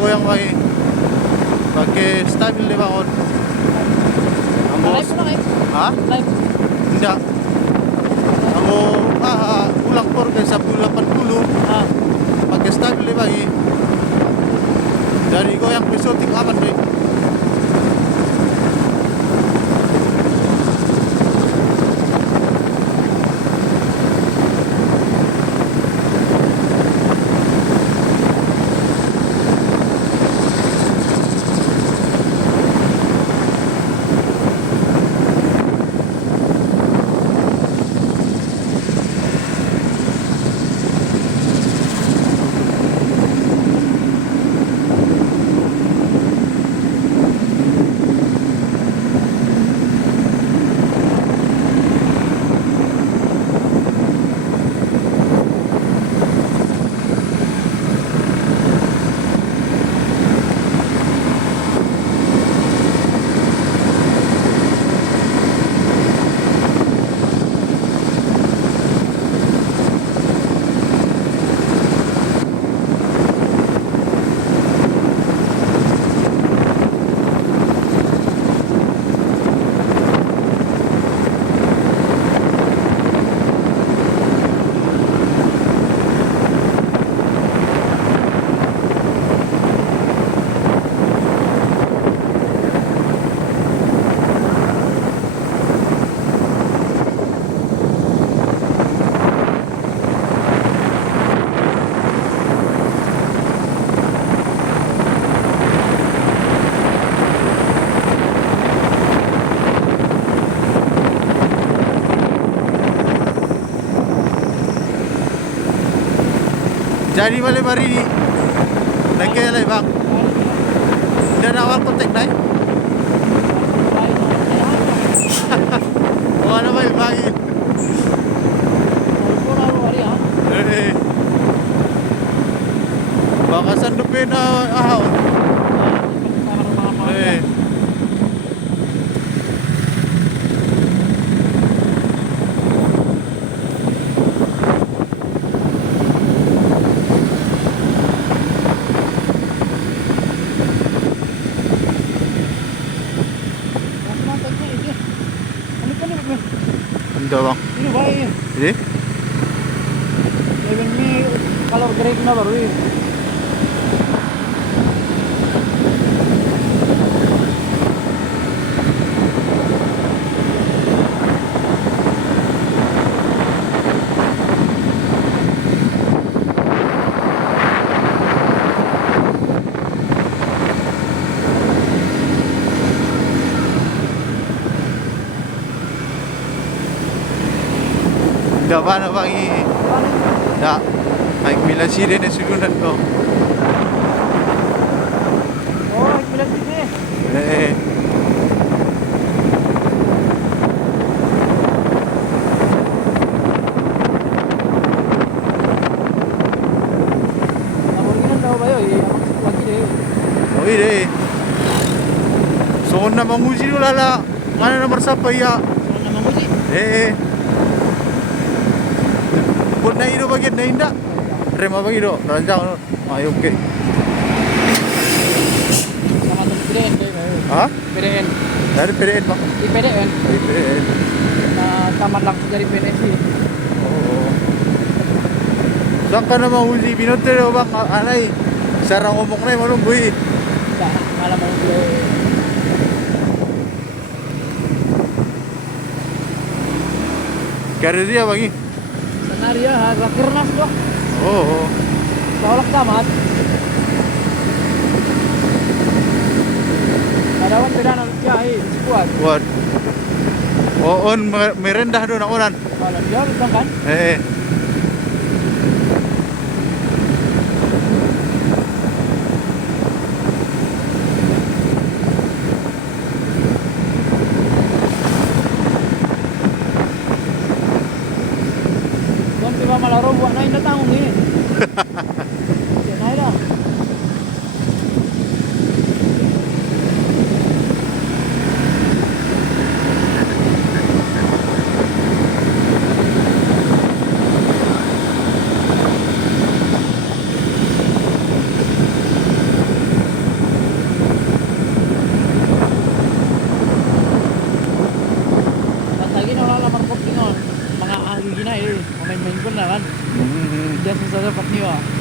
goyang lagi. Pakai stabil deh bangun. Live mo lang eh. Hah? Live. Tidak. Ako ulang por kay 1080 pakai stabil deh bagi. Dari goyang pesotik aman deh. Jadi balik mari naik ke lagi bang. Dan awal kontak naik. Oh ada balik bagi. Bakasan dupin ahau. Enggak bang. Ini baik. Jadi? Ini kalau gerik na baru ini. Enggak apa bang ini. Enggak. Naik bilang siren sudah kok. Oh, naik bilang sini. Naburingan daw ba yun? Lagi deh. Oh iya. Soon na manguji lala. Mana nomor siapa ya? Soalnya menguji. Buat na iro bagian na inda. Rema bagi do. Ranjang. Ayo oke. Sama tuh PDN kayak. Hah? PDN. Dari PDN bang. Di PDN. Dari PDN. Nah, tamat langsung dari PNSI. Oh. Saan ka na manguji? Binote do bang anay. Sarang ngomong na malum boy. Enggak, malah mau beli. Kare dia bagi. Senario harga kernas doh. Oh. Tolak tamat. Ada wan beda nang jahit sekuat. Buat. Oh on merendah do na oran. Kalau dia udah kan. Tiba malah roboh naik datang ni. Naik dah. lagi na wala markop ningon. Mga agi gina eh. Main-main ko na kan. Hmm. Diyan sa dapat niyo ah.